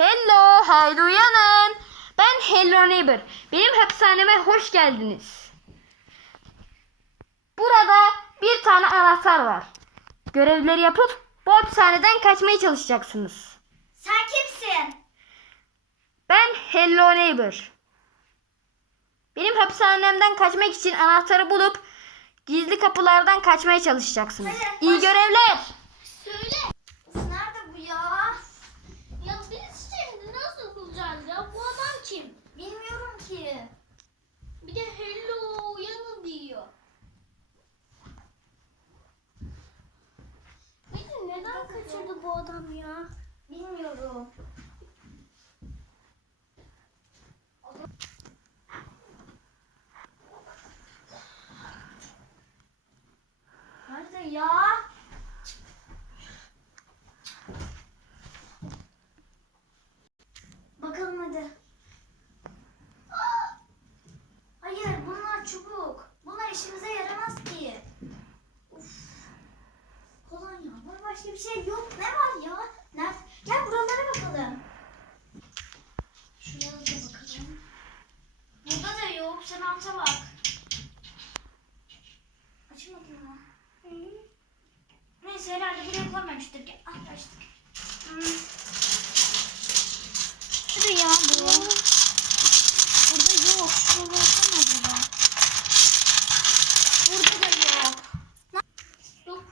Hello, haydi uyanın. Ben Hello Neighbor. Benim hapishaneme hoş geldiniz. Burada bir tane anahtar var. Görevleri yapıp bu hapishaneden kaçmaya çalışacaksınız. Sen kimsin? Ben Hello Neighbor. Benim hapishanemden kaçmak için anahtarı bulup gizli kapılardan kaçmaya çalışacaksınız. Hadi, İyi baş- görevler. Söyle. Of, nerede bu ya? Ya biz şimdi nasıl bulacağız ya? Bu adam kim? Bilmiyorum ki. Bir de hello uyanın diyor. Peki neden bu adam ya? Bilmiyorum. Nerede ya? Bakalım hadi. Ah! Hayır bunlar çubuk. Bunlar işimize yaramaz ki. Uf. Kolonya. Bunun başka bir şey yok. Ne var ya? Nerede? Gel buralara bakalım. Şuraya da bakalım. Burada da yok. Sen alta bak. Açmadım ama. Neyse herhalde buraya koymamıştır. Gel. Ah açtık. Hmm. Şuraya ya bu. Burada yok. Şuraya baksana acaba. Burada da yok. Yok.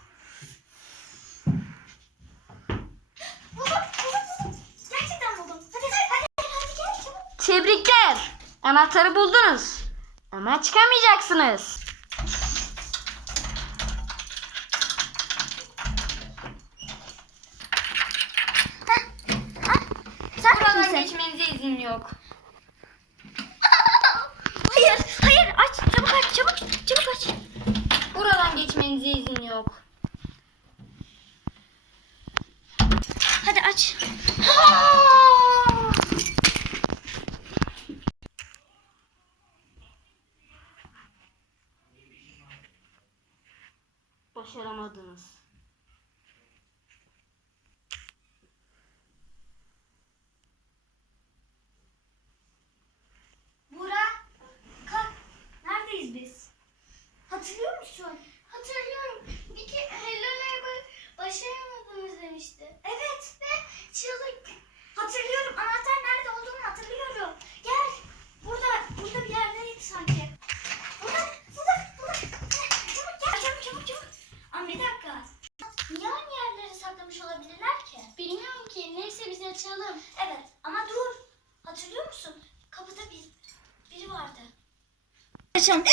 Buldum, buldum, buldum. Gerçekten buldum. Hadi, hadi, hadi, hadi gel çabuk. Tebrikler. Anahtarı buldunuz. Ama çıkamayacaksınız. Sen Buradan geçmenize izin yok. hayır, hayır. Aç, çabuk aç, çabuk, çabuk aç. Buradan geçmenize izin yok. Hadi aç. Başaramadınız. Bura, kalk. Neredeyiz biz? Hatırlıyor musun? Hatırlıyorum. Bir ki hello neighbor başaramadınız demişti. Evet ve çığlık. Hatırlıyorum. Anahtar nerede olduğunu hatırlıyorum. Gel. Burada, burada bir yerdeydi sanki. Burada, burada, burada. Heh, Çabuk gel. Çabuk, çabuk, çabuk. Ama bir dakika. Niye aynı yerleri saklamış olabilirler ki? Bilmiyorum ki. Neyse biz açalım. Evet ama dur. Hatırlıyor musun? Kapıda bir, biri vardı. Açalım.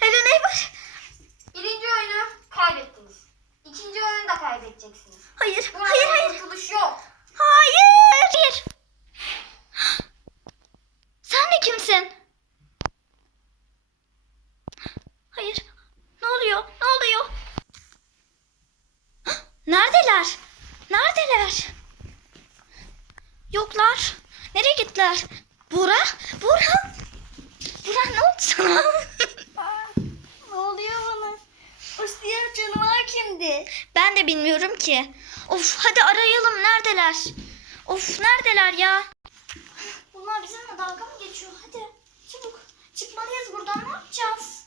Hello neighbor. Birinci oyunu kaybettiniz. İkinci oyunu da kaybedeceksiniz. Hayır, Buradan hayır, hayır. kurtuluş yok. Hayır. Hayır. Sen de kimsin? Hayır. Ne oluyor? Ne oluyor? Neredeler? Neredeler? Yoklar. Nereye gittiler? Bura? Bura? Bura ne oldu sana? ne oluyor bana? O siyah canavar kimdi? Ben de bilmiyorum ki. Of hadi arayalım neredeler? Of neredeler ya? Bunlar bizimle dalga mı geçiyor? Hadi çabuk çıkmalıyız buradan ne yapacağız?